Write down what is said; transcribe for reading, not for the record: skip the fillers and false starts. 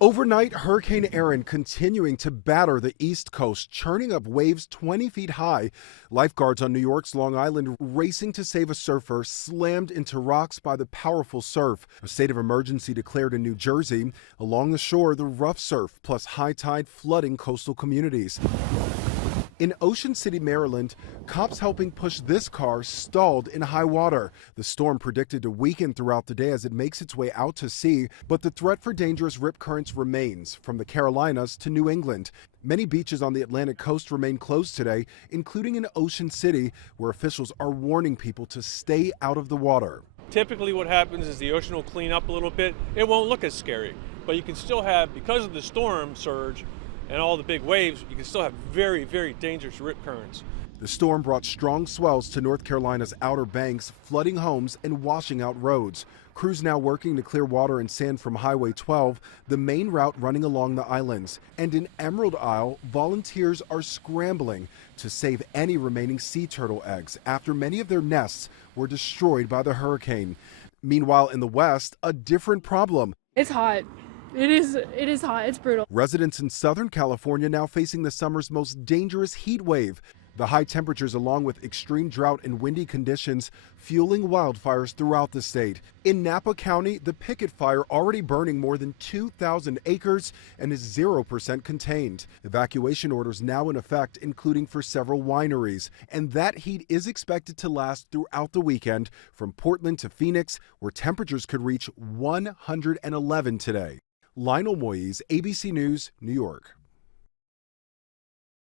Overnight, Hurricane Erin continuing to batter the East Coast, churning up waves 20 feet high. Lifeguards on New York's Long Island racing to save a surfer slammed into rocks by the powerful surf. A state of emergency declared in New Jersey. Along the shore, the rough surf plus high tide flooding coastal communities. In Ocean City, Maryland, cops helping push this car stalled in high water. The storm predicted to weaken throughout the day as it makes its way out to sea, but the threat for dangerous rip currents remains from the Carolinas to New England. Many beaches on the Atlantic coast remain closed today, including in Ocean City, where officials are warning people to stay out of the water. Typically what happens is the ocean will clean up a little bit. It won't look as scary, but you can still have, because of the storm surge and all the big waves, you can still have very, very dangerous rip currents. The storm brought strong swells to North Carolina's Outer Banks, flooding homes and washing out roads. Crews now working to clear water and sand from Highway 12, the main route running along the islands. And in Emerald Isle, volunteers are scrambling to save any remaining sea turtle eggs after many of their nests were destroyed by the hurricane. Meanwhile, in the west, a different problem. It's hot. It is hot. It's brutal. Residents in Southern California now facing the summer's most dangerous heat wave. The high temperatures, along with extreme drought and windy conditions, fueling wildfires throughout the state. In Napa County, the Picket Fire already burning more than 2,000 acres and is 0% contained. Evacuation orders now in effect, including for several wineries. And that heat is expected to last throughout the weekend, from Portland to Phoenix, where temperatures could reach 111 today. Lionel Moyes, ABC News, New York.